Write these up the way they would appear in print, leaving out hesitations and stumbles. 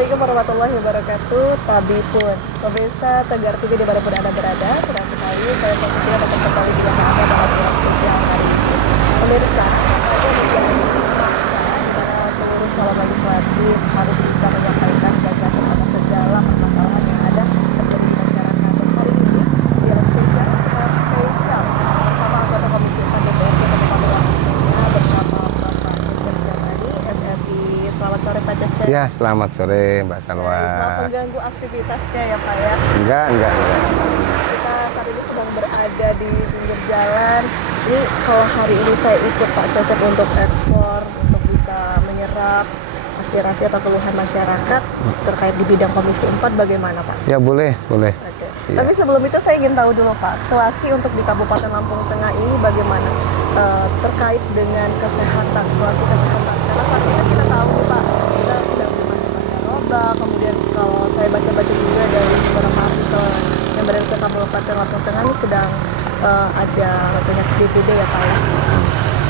Assalamualaikum warahmatullahi wabarakatuh. Tabipun, pemirsa Tegar TV dimanapun Anda berada, senang sekali saya Sofia dapat kembali di belakang Anda dalam ruang sosial hari ini. Pemirsa, ada menjadi masa di mana seluruh calon legislatif harus bisa menyampaikan gagasan atas segala permasalahan yang ada terjadi di masyarakat. Dan hari ini dialog sejarah kita spesial bersama anggota Komisi 4 DPRD Kabupaten Lampung bersama Bapak Cecep Jamani, SSI. Selamat sore Pak Cecep. Ya, selamat sore Mbak Salwa. Maaf mengganggu aktivitasnya ya Pak ya. Enggak. Kita saat ini sedang berada di pinggir jalan. Ini kalau hari ini saya ikut Pak Cecep untuk ekspor, untuk bisa menyerap aspirasi atau keluhan masyarakat terkait di bidang Komisi 4 bagaimana Pak? Ya boleh. Oke. Iya. Tapi sebelum itu saya ingin tahu dulu Pak, situasi untuk di Kabupaten Lampung Tengah ini bagaimana terkait dengan kesehatan, situasi kesehatan. Karena saat ini kita tahu Pak, kita sedang di masa wabah, kemudian kalau saya baca-baca juga dari beberapa artikel yang berada di Kabupaten Lampung Tengah ini sedang ada penyakit DBD ya Pak ya.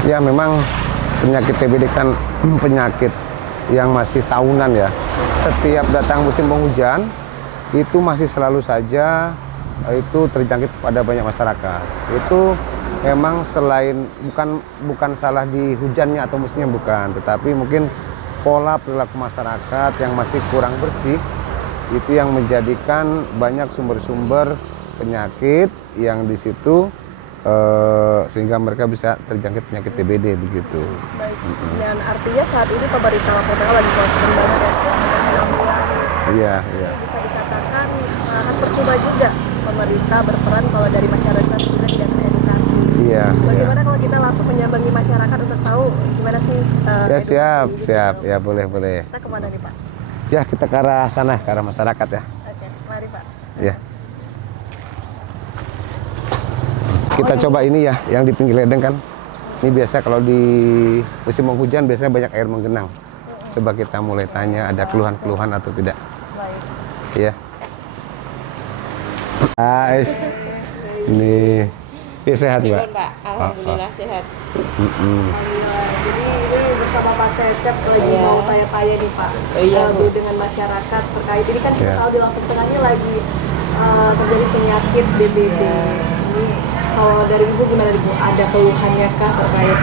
Ya memang penyakit TBD kan penyakit yang masih tahunan ya. Setiap datang musim penghujan itu masih selalu saja itu terjangkit pada banyak masyarakat. Itu memang selain bukan salah di hujannya atau musimnya bukan, tetapi mungkin pola perilaku masyarakat yang masih kurang bersih itu yang menjadikan banyak sumber-sumber penyakit yang di situ sehingga mereka bisa terjangkit penyakit TBD begitu. Baik. Dan artinya saat ini pemerintah Lampung Tengah lagi concern banget ya untuk menanggulangi. Iya. Bisa dikatakan akan percuma juga pemerintah berperan kalau dari masyarakat juga tidak teredukasi. Iya. Bagaimana kalau kita langsung menyambangi masyarakat untuk tahu gimana sih Ya edukasi siap. di situ? Ya boleh. Kita kemana nih Pak? Ya kita ke arah sana, ke arah masyarakat ya. Oke, mari Pak. Ya. Kita coba ini ya, yang di pinggir ledeng kan. Ini biasa kalau di musim penghujan biasanya banyak air menggenang. Coba kita mulai tanya ada keluhan-keluhan atau tidak. Baik. Ya. Guys. Ini. Ya sehat, Mbak. Pak, alhamdulillah sehat. Alhamdulillah. Jadi ini bersama Pak Cecep lagi Iya. mau tanya-tanya nih Pak. Iya, Bu. Dengan masyarakat terkait ini kan kita Iya. tahu di Lampung Tengah ini lagi terjadi penyakit DBD. Ini kalau dari Ibu gimana Ibu? Ada keluhannya kah terkait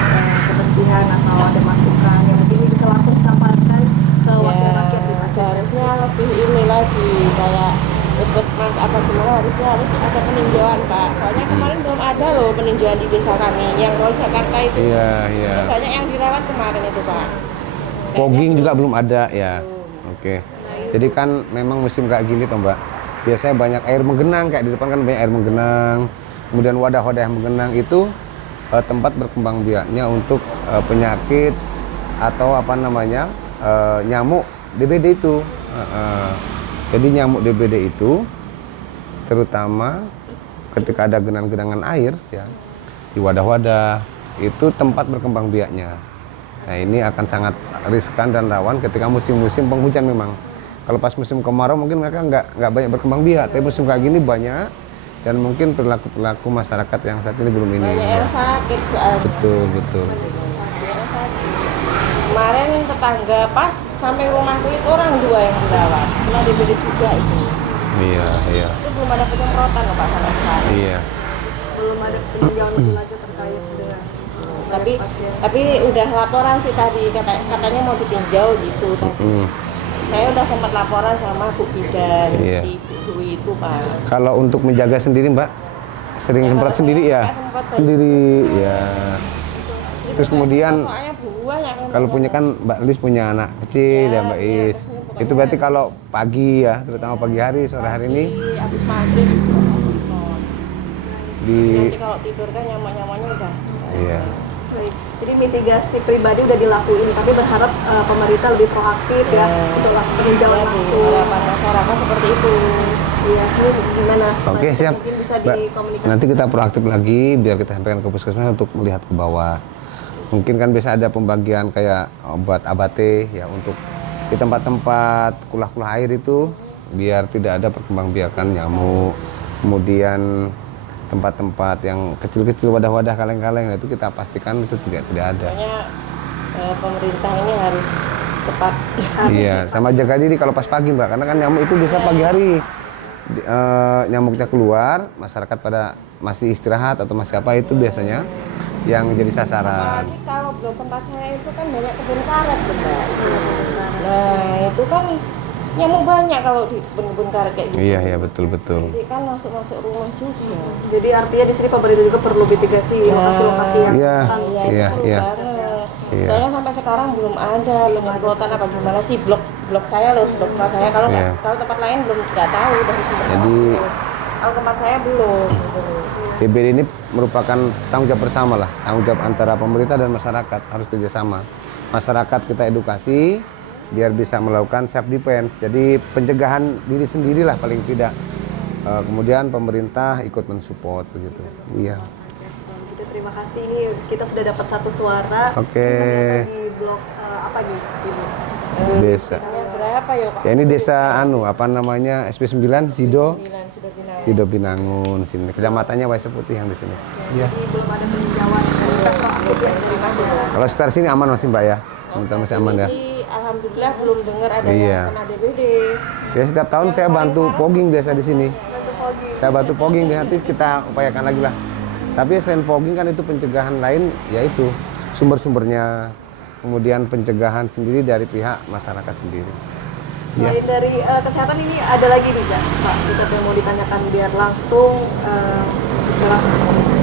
kebersihan atau ada masukan yang mungkin ini bisa langsung disampaikan ke wakil rakyat di Pak Cecep? Seharusnya lebih ini lagi kayak puskesmas apa gimana harusnya harus ada peninjauan Pak. Soalnya kemarin belum ada loh peninjauan di desa kami yang Rol Jakarta itu. Iya. Itu banyak yang dirawat kemarin itu Pak. Fogging juga belum ada ya. Oke. Jadi kan memang musim kayak gini toh Mbak. Biasanya banyak air menggenang, kayak di depan kan banyak air menggenang. Kemudian wadah-wadah yang menggenang itu tempat berkembang biaknya untuk penyakit atau apa namanya nyamuk DBD itu. Jadi nyamuk DBD itu terutama ketika ada genangan-genangan air ya di wadah-wadah itu tempat berkembang biaknya. Nah ini akan sangat riskan dan rawan ketika musim-musim penghujan memang. Kalau pas musim kemarau mungkin mereka nggak banyak berkembang biak, tapi musim kayak gini banyak dan mungkin perilaku masyarakat yang saat ini belum ini. Banyak yang sakit soalnya. Betul. Kemarin tetangga pas sampai rumahku itu orang 2 yang dirawat. Kena DBD juga itu. Iya. Itu belum ada penyemprotan loh Pak sama sekali. Iya. Belum ada peninjauan lebih lanjut terkait dengan Tapi udah laporan sih tadi katanya mau ditinjau gitu tadi. Saya udah sempat laporan sama Bu Bidan, Iya. si Bu Dwi itu Pak. Kalau untuk menjaga sendiri Mbak, sering semprot kalau sendiri saya ya? nggak semprot Sendiri ya. Terus kemudian Soalnya buah yang kalau punya kan Mbak Lis punya anak kecil ya Mbak iya, Is. pokoknya. Itu berarti kalau pagi ya, terutama pagi hari, sore hari ini habis maghrib itu di nanti kalau tidur kan nyamuk-nyamuknya udah. iya. Baik. Jadi mitigasi pribadi udah dilakuin, tapi berharap pemerintah lebih proaktif ya untuk peninjauan langsung. Harapan masyarakat seperti itu. Iya, ini gimana? Oke, Pak? siap. Mungkin bisa Mbak, dikomunikasikan. nanti kita proaktif lagi biar kita sampaikan ke puskesmas untuk melihat ke bawah. Mungkin kan bisa ada pembagian kayak obat ABT ya untuk di tempat-tempat kulah-kulah air itu biar tidak ada perkembangbiakan nyamuk. Kemudian tempat-tempat yang kecil-kecil wadah-wadah kaleng-kaleng itu kita pastikan itu tidak ada. Pokoknya pemerintah ini harus cepat. Iya, sama jaga diri kalau pas pagi Mbak, karena kan nyamuk itu bisa pagi hari. Nyamuknya keluar, masyarakat pada masih istirahat atau masih apa itu biasanya yang jadi sasaran. Apalagi kalau blok tempat saya itu kan banyak kebun karet, Mbak. Nah, itu kan nyamuk banyak kalau di kebun karet kayak gitu. Iya, iya betul. Pasti kan masuk rumah juga. Jadi artinya di sini pemerintah juga perlu mitigasi lokasi-lokasi yang Iya, rentan. Iya, iya, itu perlu iya. banget. Iya. Soalnya sampai sekarang belum ada penyemprotan apa gimana sih blok saya loh, blok tempat saya. Kalau Iya. kalau tempat lain belum nggak tahu dari sumber. Jadi- kalau tempat saya belum. Gitu. DBD ini merupakan tanggung jawab bersama lah, tanggung jawab antara pemerintah dan masyarakat harus kerjasama. Masyarakat kita edukasi biar bisa melakukan self defense. Jadi pencegahan diri sendirilah paling tidak. Kemudian pemerintah ikut mensupport begitu. Iya. Gitu, terima kasih, ini kita sudah dapat satu suara. Oke. Ternyata di blok apa nih? Di blok Desa. Yang berapa ya Pak? Ya ini desa apa namanya SP9 Sido. 9 sudah final. Sido Binangun sini. Kecamatannya Wais Putih yang di sini. Iya. Jadi belum ada peninjauan dari Pemprov ya. Kalau sekitar sini aman masih Mbak ya? Sementara masih aman ya? Sih, alhamdulillah belum dengar ada Iya. yang kena DBD. Ya setiap tahun saya bantu fogging biasa di sini. Bantu Pogi. Saya bantu fogging, nanti kita upayakan lagi lah. Tapi selain fogging kan itu pencegahan lain, yaitu sumber-sumbernya, kemudian pencegahan sendiri dari pihak masyarakat sendiri. Ya. Selain dari kesehatan ini ada lagi nih Pak, kita yang mau ditanyakan biar langsung istilah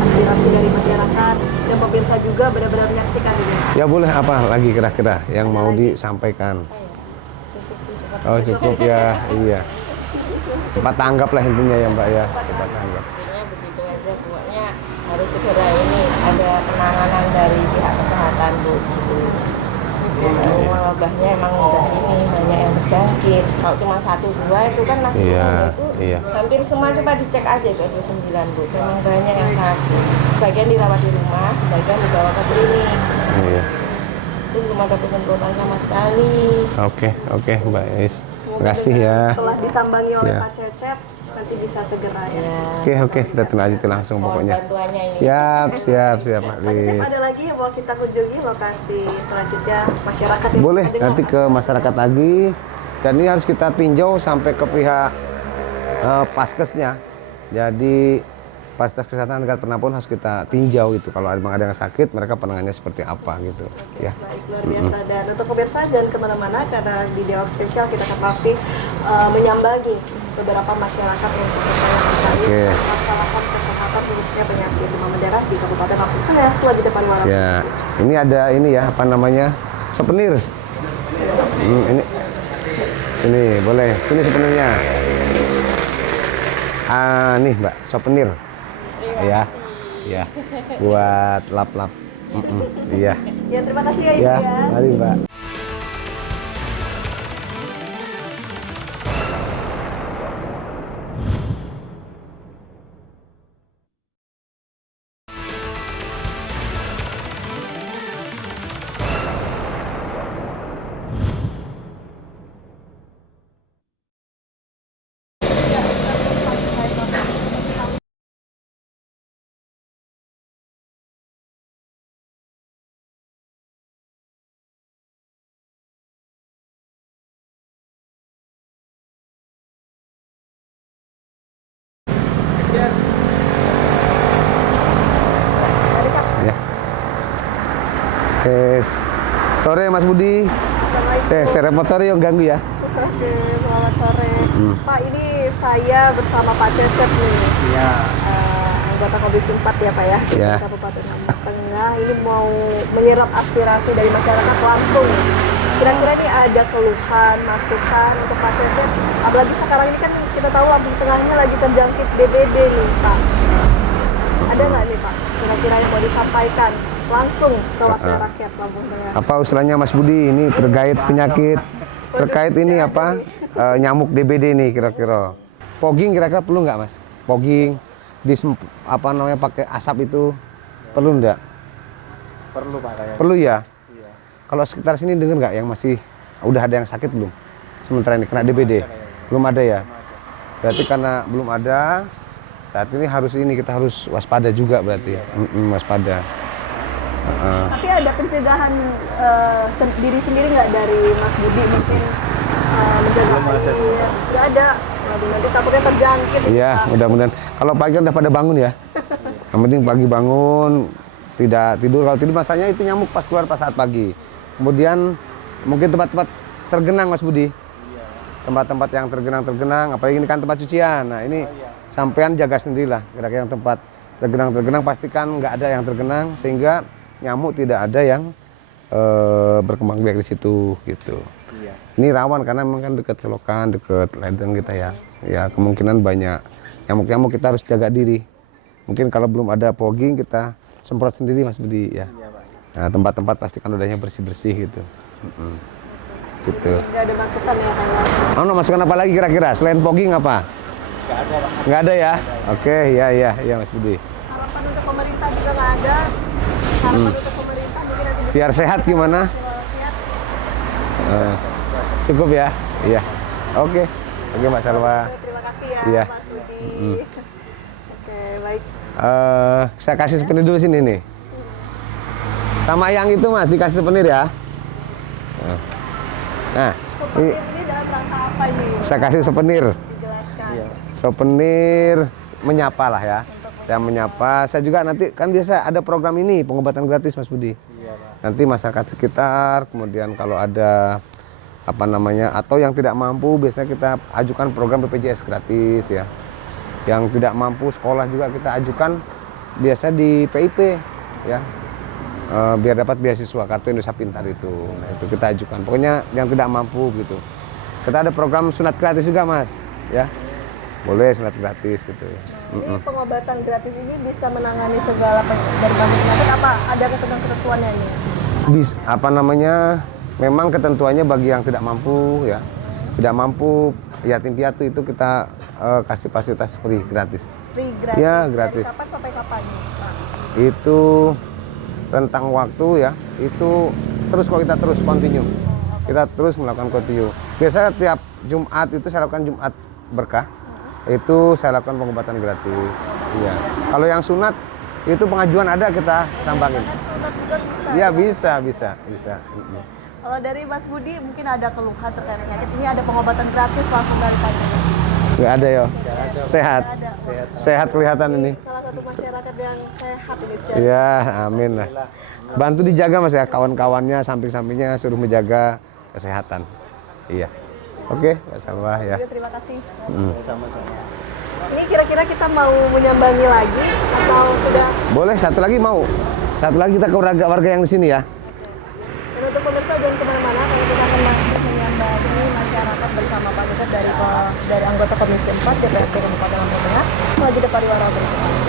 aspirasi dari masyarakat dan pemirsa juga benar-benar menyaksikan ini. Ya boleh apa lagi kira-kira yang mau disampaikan? Cukup sih seperti Oh cukup ya, iya. Cepat tanggap lah intinya ya Mbak ya. Cepat tanggap. intinya begitu aja, pokoknya harus segera ini ada penanganan dari pihak kesehatan Bu. Wabahnya emang udah ini banyak yang terjangkit. Kalau cuma 1-2 itu kan masih Iya, itu iya. hampir semua coba dicek aja itu SP9 Bu. Memang banyak yang sakit. Sebagian dirawat di rumah, sebagian dibawa ke klinik. Iya. Itu belum ada penyemprotan sama sekali. Oke Mbak Is. Semoga Terima kasih dengan ya. Setelah disambangi oleh Ya. Pak Cecep nanti bisa segera ya. Oke kita lanjutin langsung Mohon pokoknya. bantuannya ini. Siap Pak Pak Cecep Lis. ada lagi yang mau kita kunjungi lokasi selanjutnya masyarakat yang Boleh mendengar nanti ke masyarakat lagi. Dan ini harus kita tinjau sampai ke pihak paskesnya. Jadi fasilitas kesehatan tingkat pernah harus kita tinjau itu. Kalau memang ada yang sakit, mereka penanganannya seperti apa gitu. Ya. Baik, luar biasa. Dan untuk pemirsa jangan kemana-mana karena di dialog spesial kita akan masih menyambangi beberapa masyarakat yang terkait Oke. masalah kesehatan khususnya penyakit demam berdarah di Kabupaten Lampung Tengah setelah di depan warung. Ya, ini ada ini ya apa namanya souvenir. Ini boleh. Ini souvenirnya. Nih Mbak souvenir. Ya, ya. Buat lap-lap. Iya. Ya terima kasih ya Ibu Ya, ya. mari Mbak. Ya. Sore Mas Budi. Assalamualaikum. Saya repot sorry yuk ganggu ya. Oke, selamat sore. Pak, ini saya bersama Pak Cecep nih. Iya. Anggota Komisi 4 ya Pak ya, di Ya. Kabupaten Lampung Tengah. Ini mau menyerap aspirasi dari masyarakat langsung. Kira-kira ini ada keluhan, masukan untuk Pak Cecep. Apalagi sekarang ini kan kita tahu Lampung Tengahnya lagi terjangkit DBD nih Pak. Ada nggak nih Pak, kira-kira yang mau disampaikan langsung ke wakil rakyat Lampung Tengah? Apa usulannya Mas Budi ini terkait penyakit terkait ini apa nyamuk DBD nih kira-kira. Fogging kira-kira perlu nggak Mas? Fogging apa namanya pakai asap itu perlu nggak? Perlu Pak kayaknya. Perlu ya? Iya. Kalau sekitar sini dengar nggak yang masih udah ada yang sakit belum? Sementara ini kena DBD? Belum ada ya? Berarti karena belum ada, saat ini kita harus waspada juga berarti. Waspada. Tapi ada pencegahan diri sendiri nggak dari Mas Budi mungkin menjaga air? Nggak ada. Waduh, nanti takutnya terjangkit. Iya, mudah-mudahan. Kalau pagi kan udah pada bangun ya. Yang penting pagi bangun, tidak tidur. Kalau tidur masanya itu nyamuk pas keluar pas saat pagi. Kemudian mungkin tempat-tempat tergenang Mas Budi. Tempat-tempat yang tergenang, apalagi ini kan tempat cucian. Nah ini sampean jaga sendirilah. Kira-kira yang tempat tergenang pastikan nggak ada yang tergenang sehingga nyamuk tidak ada yang berkembang biak di situ gitu. Ini rawan karena memang kan dekat selokan, dekat ladang kita ya. Ya kemungkinan banyak nyamuk-nyamuk, kita harus jaga diri. Mungkin kalau belum ada fogging kita semprot sendiri Mas Budi ya. Nah, tempat-tempat pastikan udahnya bersih-bersih gitu. Gitu. Nggak ada masukan ya Pak? Ono masukan apa lagi kira-kira selain fogging apa? Nggak ada Pak. Nggak ada ya? Oke, ya Mas Budi. Harapan untuk pemerintah juga nggak ada. Harapan untuk pemerintah mungkin nanti Biar sehat gimana? Cukup ya? Iya. Oke, Mbak Salwa. Terima kasih ya Iya. Mas Budi. Oke, baik. Saya kasih souvenir dulu sini nih. Sama yang itu Mas, dikasih souvenir ya. Nah, Souvenir ini dalam rangka apa ini? saya kasih souvenir. Dijelaskan. Souvenir menyapa lah ya. Saya menyapa. Saya juga nanti kan biasa ada program ini pengobatan gratis Mas Budi. Iya Pak. Nanti masyarakat sekitar, kemudian kalau ada apa namanya atau yang tidak mampu biasanya kita ajukan program BPJS gratis ya. Yang tidak mampu sekolah juga kita ajukan biasa di PIP ya. Biar dapat beasiswa kartu Indonesia Pintar itu. Nah, itu kita ajukan. Pokoknya yang tidak mampu gitu. Kita ada program sunat gratis juga Mas ya. Boleh sunat gratis gitu. Ini pengobatan gratis ini bisa menangani segala berbagai penyakit apa ada ketentuannya nih? Apa namanya? Memang ketentuannya bagi yang tidak mampu ya. Tidak mampu yatim piatu itu kita kasih fasilitas free gratis. Free gratis. Ya, gratis. Dari kapan sampai kapan nih, Pak? Itu rentang waktu ya. Itu terus kalau kita terus continue. Kita terus melakukan continue. Biasanya tiap Jumat itu saya lakukan Jumat berkah. Itu saya lakukan pengobatan gratis. Iya. Kalau yang sunat itu pengajuan ada kita sambangin. Kan sunat juga bisa. Iya ya? bisa. Kalau dari Mas Budi mungkin ada keluhan terkait penyakit ini ada pengobatan gratis langsung dari Pak. Nggak ada ya. Sehat. Ada. Sehat kelihatan ini. Salah satu masyarakat yang sehat ini secara Iya, amin lah. Bantu dijaga Mas ya, kawan-kawannya, samping-sampingnya suruh menjaga kesehatan. Iya. Oke, Mbak Salwa ya. Juga terima kasih. Sama-sama. Ini kira-kira kita mau menyambangi lagi atau sudah? Boleh satu lagi mau. Satu lagi kita ke warga yang di sini ya. Dan untuk pemirsa jangan kemana-mana karena kita akan masih menyambangi masyarakat bersama Pak Dekat dari anggota Komisi 4 DPRD Kabupaten Lampung Tengah. Lagi depan pariwara bersama.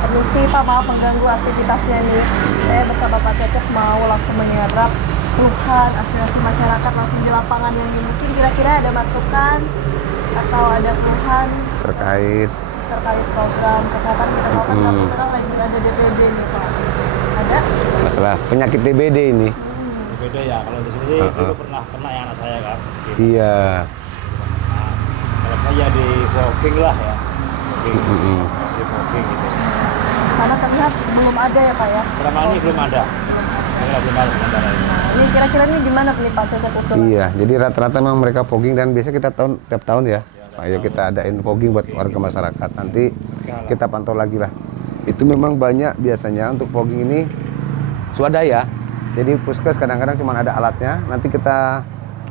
Permisi Pak, maaf mengganggu aktivitasnya nih. Saya bersama Pak Cecep mau langsung menyerap keluhan, aspirasi masyarakat langsung di lapangan yang mungkin kira-kira ada masukan atau ada keluhan Terkait program kesehatan kita tahu kan Lampung Tengah lagi ada DPD nih Pak. Ada? masalah penyakit DBD ini. Beda ya, kalau di sini dulu pernah kena ya anak saya kan. Iya. Nah, kalau saya di fogging lah ya, di fogging gitu. Karena terlihat belum ada ya Pak ya. Selama ini belum ada. Belum ada sementara ini. Ini kira-kira ini gimana nih Pak Cecep usulan? Iya, jadi rata-rata memang mereka fogging dan biasanya kita tiap tahun ya. Ayo kita adain fogging buat warga masyarakat. Nanti kita pantau lagi lah. Itu memang banyak biasanya untuk fogging ini swadaya. Jadi puskes kadang-kadang cuma ada alatnya. Nanti kita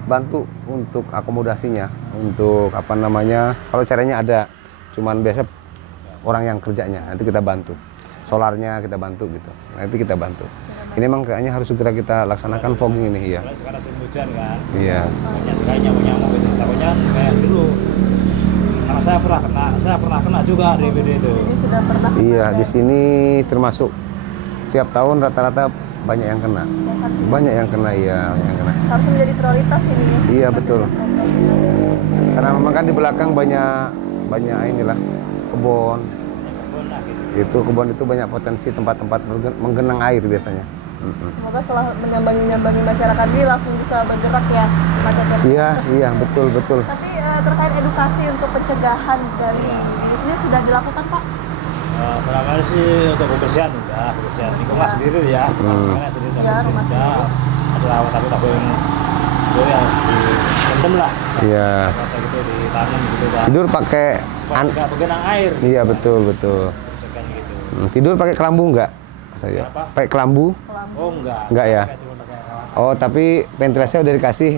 bantu untuk akomodasinya, untuk apa namanya. Kalau caranya ada, cuman biasa orang yang kerjanya. Nanti kita bantu. Solarnya kita bantu gitu. Nanti kita bantu. Ini memang kayaknya harus segera kita laksanakan fogging ini ya. Apalagi sekarang musim hujan kan. Iya. Banyak sekali nyamuk-nyamuk itu. Takutnya kayak dulu. Karena saya pernah kena juga DBD itu. Jadi sudah pernah. Iya, di sini termasuk tiap tahun rata-rata banyak yang kena. Banyak yang kena ya, yang kena. Harus menjadi prioritas ini ya. Iya, betul. Karena memang kan di belakang banyak inilah kebun. Kebun lah gitu. Itu kebun itu banyak potensi tempat-tempat menggenang air biasanya. Semoga setelah menyambangi masyarakat ini langsung bisa bergerak ya Pak Cecep. Iya, betul. Tapi terkait edukasi untuk pencegahan dari di sini sudah dilakukan Pak? Selama ini sih untuk kebersihan udah, kebersihan lingkungan sendiri ya. Lingkungannya sendiri Ya, rumah udah. Ada tabung itu ya direndam lah. Iya. Masa gitu ditanam gitu kan. Tidur pakai Nggak bergenang air. Iya, betul. Pencegahan gitu. Tidur pakai kelambu enggak? Saya. Kenapa? Pakai kelambu? Oh enggak. Enggak ya? Cuma pakai Oh, tapi ventilasinya udah dikasih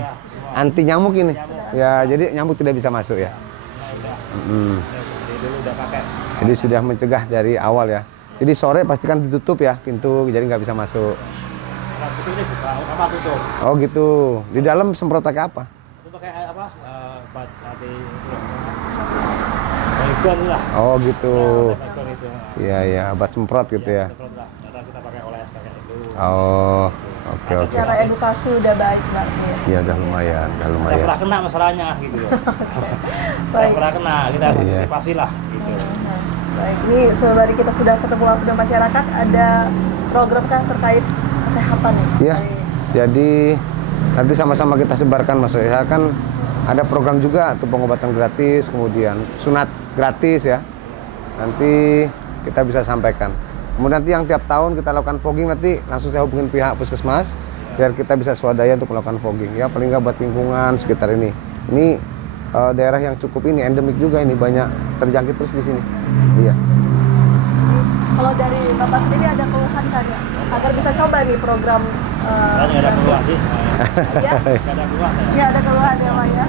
anti nyamuk ini. Ya, jadi nyamuk tidak bisa masuk ya. udah. Jadi dulu udah pakai. Jadi sudah mencegah dari awal ya. Jadi sore pastikan ditutup ya pintu, jadi nggak bisa masuk. Nah, itu ini buka, kamar tutup. Oh gitu. Di dalam semprot pakai apa? Itu pakai apa? Baygon lah. Oh gitu. Baygon itu. Iya, obat semprot gitu ya. Semprot lah. Karena kita pakai oles pakai itu. Oh, oke. Secara edukasi udah baik berarti ya. Iya, udah lumayan. Nggak pernah kena masalahnya gitu loh. Nggak Baik. pernah kena, kita Iya. antisipasi lah gitu. Nah, baik, ini sembari kita sudah ketemu langsung dengan masyarakat, ada program kan terkait kesehatan ya? Iya. Jadi nanti sama-sama kita sebarkan Mas. Ya kan ada program juga untuk pengobatan gratis, kemudian sunat gratis ya. Nanti kita bisa sampaikan. Kemudian nanti yang tiap tahun kita lakukan fogging, nanti langsung saya hubungin pihak puskesmas biar kita bisa swadaya untuk melakukan fogging ya, paling nggak buat lingkungan sekitar ini. Ini daerah yang cukup ini endemik juga, ini banyak terjangkit terus di sini. Iya. Kalau dari Bapak sendiri ada keluhan kan ya? Agar bisa coba nih program Kan nggak ada keluar sih. ya? Nggak ada keluar saya. Nggak ada keluhan ya Pak ya?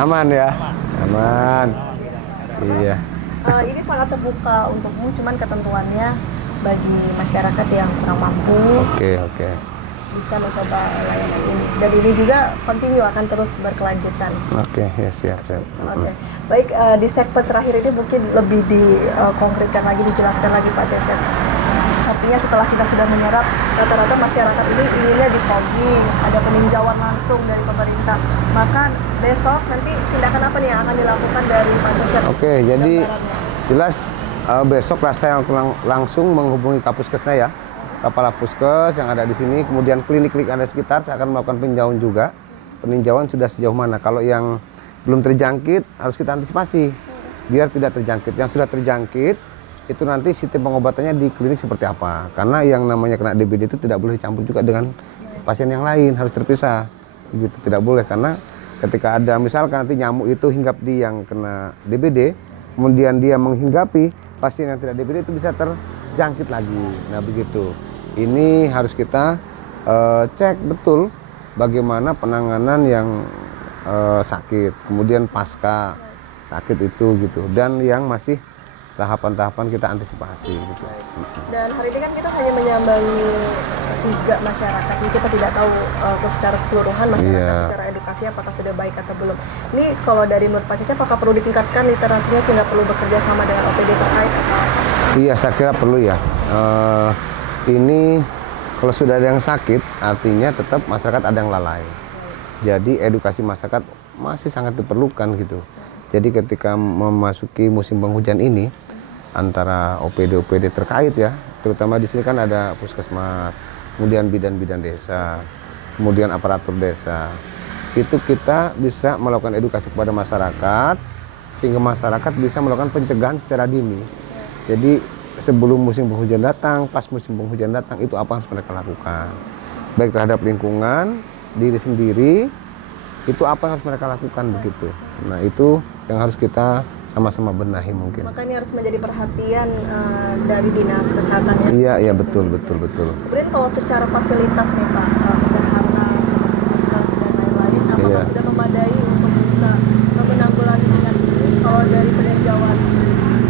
Aman ya? Aman. Iya. Ini sangat terbuka untuk umum, cuman ketentuannya bagi masyarakat yang kurang mampu Oke. bisa mencoba layanan ini. Dan ini juga continue akan terus berkelanjutan. Oke, ya siap. Oke. Baik, di segmen terakhir ini mungkin lebih dikonkretkan lagi, dijelaskan lagi Pak Cecep. Artinya setelah kita sudah menyerap, rata-rata masyarakat ini inginnya di fogging, ada peninjauan langsung dari pemerintah. Maka besok nanti tindakan apa nih yang akan dilakukan dari Pak Cecep? Oke, jadi Gambarannya. jelas besok lah saya langsung menghubungi Kapuskesnya ya, Kepala Puskes yang ada di sini, kemudian klinik-klinik yang ada di sekitar, saya akan melakukan peninjauan juga. Peninjauan sudah sejauh mana, kalau yang belum terjangkit harus kita antisipasi biar tidak terjangkit. Yang sudah terjangkit itu nanti sistem pengobatannya di klinik seperti apa, karena yang namanya kena DBD itu tidak boleh dicampur juga dengan pasien yang lain, harus terpisah gitu, tidak boleh. Karena ketika ada misalkan nanti nyamuk itu hinggap di yang kena DBD, kemudian dia menghinggapi pasien yang tidak DBD, itu bisa terjangkit lagi. Nah begitu, ini harus kita cek betul bagaimana penanganan yang sakit, kemudian pasca sakit itu gitu, dan yang masih tahapan-tahapan kita antisipasi gitu. Dan hari ini kan kita hanya menyambangi 3 masyarakat. Ini kita tidak tahu secara keseluruhan masyarakat secara edukasi apakah sudah baik atau belum. Ini kalau dari menurut Pak Cecep, apakah perlu ditingkatkan literasinya sehingga perlu bekerja sama dengan OPD terkait atau? Iya, saya kira perlu ya. Ini kalau sudah ada yang sakit, artinya tetap masyarakat ada yang lalai. Jadi edukasi masyarakat masih sangat diperlukan gitu. Jadi ketika memasuki musim penghujan ini, antara OPD terkait ya, terutama di sini kan ada puskesmas, kemudian bidan-bidan desa, kemudian aparatur desa, itu kita bisa melakukan edukasi kepada masyarakat sehingga masyarakat bisa melakukan pencegahan secara dini. Jadi sebelum musim penghujan datang, pas musim penghujan datang, itu apa yang harus mereka lakukan, baik terhadap lingkungan, diri sendiri, itu apa yang harus mereka lakukan begitu. Nah itu yang harus kita sama-sama benahi mungkin. Maka ini harus menjadi perhatian dari dinas kesehatan ya. Iya betul. Kemudian kalau secara fasilitas nih Pak, kesehatan seperti puskes dan lain-lain, apakah sudah memadai untuk bisa menanggulangi dengan ini? Kalau dari peninjauan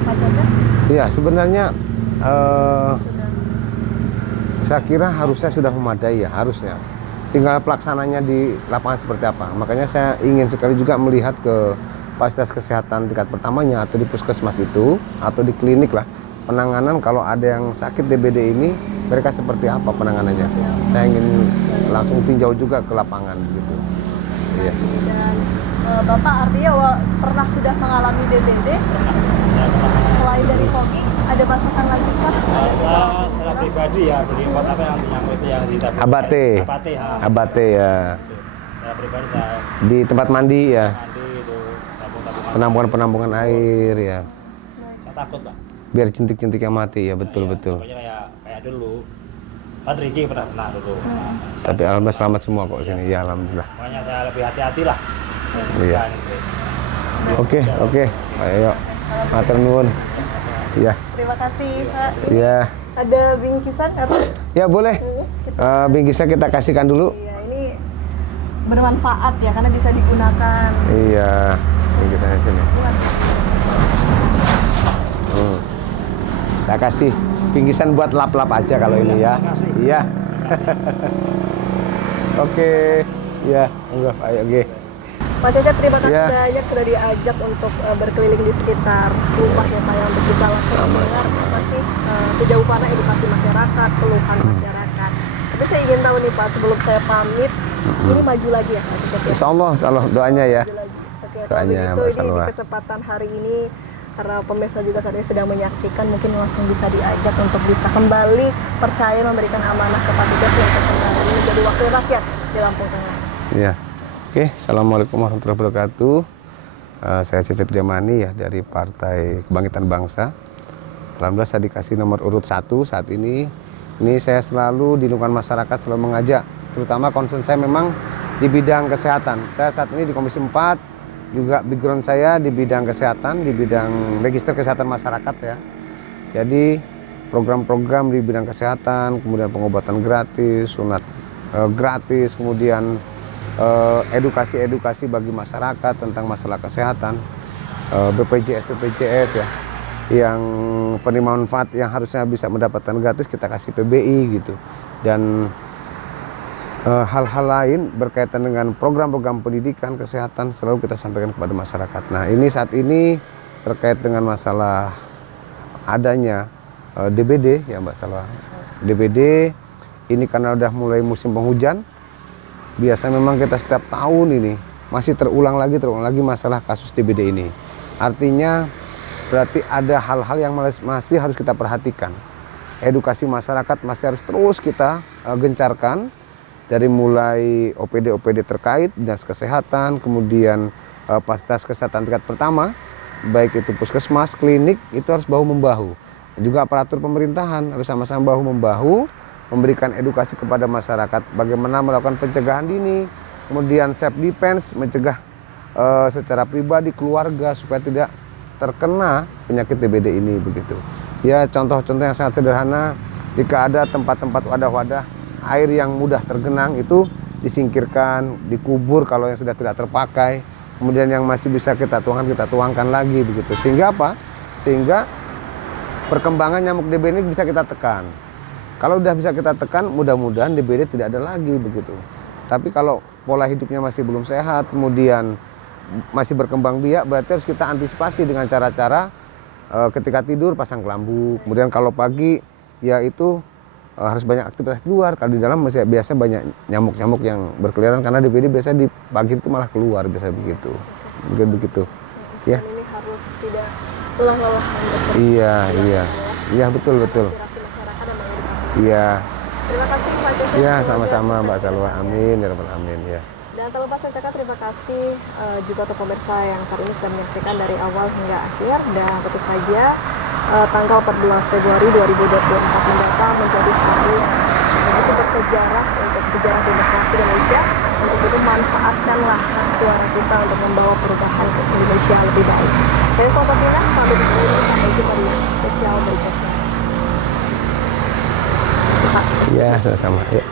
Pak Cecep? Iya sebenarnya Saya kira harusnya sudah memadai ya, harusnya. Tinggal pelaksananya di lapangan seperti apa. Makanya saya ingin sekali juga melihat ke fasilitas kesehatan tingkat pertamanya atau di puskesmas itu atau di klinik lah. Penanganan kalau ada yang sakit DBD ini, mereka seperti apa penanganannya. Saya ingin langsung tinjau juga ke lapangan gitu. Iya. Dan Bapak artinya pernah sudah mengalami DBD? Selain dari fogging, ada masukan lagi Pak? Saya pribadi ya, beli obat apa yang menyangkut itu yang di tabung. Abate. Abate, ha. Abate ya. Saya pribadi saya Di tempat mandi ya. mandi itu tabung-tabungan. Penampungan air ya. Saya takut, Pak. Biar jentik-jentik yang mati ya, betul. Pokoknya kayak dulu. Kan Ricky pernah dulu. Nah, Tapi alhamdulillah selamat semua kok sini. Ya alhamdulillah. makanya saya lebih hati-hati lah. Iya. Oke. Ayo. Matur nuwun. Iya. Terima kasih Pak. Iya. Ada bingkisan atau? Ya boleh. Bingkisnya kita kasihkan dulu. Iya, ini bermanfaat ya karena bisa digunakan. Iya. Bingkisannya sini. Saya kasih bingkisan buat lap-lap aja kalau ini ya. Iya. Oke. Iya. Enggak, ayo oke. Pak Cecep, terima kasih Ya. banyak sudah diajak untuk berkeliling di sekitar rumah ya Pak, yang untuk bisa langsung mendengar apa sih sejauh mana edukasi masyarakat, keluhan masyarakat. Tapi saya ingin tahu nih Pak, sebelum saya pamit, ini maju lagi ya Pak Cecep? Ya? Insya Allah doanya ya. Maju lagi. Oke, kalau Doanya, begitu Mbak ini di Salwa. kesempatan hari ini para pemirsa juga saat ini sedang menyaksikan, mungkin langsung bisa diajak untuk bisa kembali percaya memberikan amanah ke Pak Cecep untuk kembali menjadi wakil rakyat di Lampung Tengah. Iya. Oke, Assalamualaikum warahmatullahi wabarakatuh. Saya Cecep Jamani ya dari Partai Kebangkitan Bangsa. Alhamdulillah saya dikasih nomor urut 1 saat ini. Ini saya selalu di lingkungan masyarakat selalu mengajak, terutama concern saya memang di bidang kesehatan. Saya saat ini di Komisi 4, juga background saya di bidang kesehatan, di bidang register kesehatan masyarakat ya. Jadi program-program di bidang kesehatan, kemudian pengobatan gratis, sunat gratis, kemudian edukasi bagi masyarakat tentang masalah kesehatan, BPJS ya, yang penerima manfaat yang harusnya bisa mendapatkan gratis kita kasih PBI gitu, dan hal-hal lain berkaitan dengan program-program pendidikan kesehatan selalu kita sampaikan kepada masyarakat. Nah ini saat ini terkait dengan masalah adanya DBD ya Mbak Salwa. DBD ini karena udah mulai musim penghujan. Biasa memang kita setiap tahun ini masih terulang lagi masalah kasus DBD ini. Artinya berarti ada hal-hal yang masih harus kita perhatikan. Edukasi masyarakat masih harus terus kita gencarkan dari mulai OPD terkait dinas kesehatan, kemudian fasilitas kesehatan tingkat pertama, baik itu puskesmas, klinik, itu harus bahu-membahu. Juga aparatur pemerintahan harus sama-sama bahu-membahu memberikan edukasi kepada masyarakat bagaimana melakukan pencegahan dini, kemudian self defense, mencegah secara pribadi keluarga supaya tidak terkena penyakit DBD ini begitu. Ya contoh-contoh yang sangat sederhana, jika ada tempat-tempat wadah-wadah air yang mudah tergenang itu disingkirkan, dikubur kalau yang sudah tidak terpakai, kemudian yang masih bisa kita tuangkan lagi begitu. Sehingga apa? Sehingga perkembangan nyamuk DBD ini bisa kita tekan. Kalau udah bisa kita tekan, mudah-mudahan DBD tidak ada lagi begitu. Tapi kalau pola hidupnya masih belum sehat, kemudian masih berkembang biak, berarti harus kita antisipasi dengan cara-cara ketika tidur pasang kelambu. Kemudian kalau pagi, ya itu harus banyak aktivitas di luar. Kalau di dalam masih biasa banyak nyamuk-nyamuk yang berkeliaran karena DBD biasa di pagi itu malah keluar, biasa begitu. Mungkin begitu. Ya. Ini harus tidak lelah-lelah. Iya betul. Iya. Terima kasih Pak Cecep. Iya, sama-sama Mbak Salwa. Amin ya rabbal alamin ya. Dan tak lupa saya ucapkan terima kasih juga untuk pemirsa yang saat ini sudah menyaksikan dari awal hingga akhir. Dan tentu saja tanggal 14 Februari 2024 mendatang menjadi hari yang begitu bersejarah untuk sejarah demokrasi Indonesia. Untuk itu manfaatkanlah hak suara kita untuk membawa perubahan ke Indonesia yang lebih baik. Saya Sofina, pamit undur diri, sampai jumpa di spesial berikutnya. Iya, sama-sama. Ya.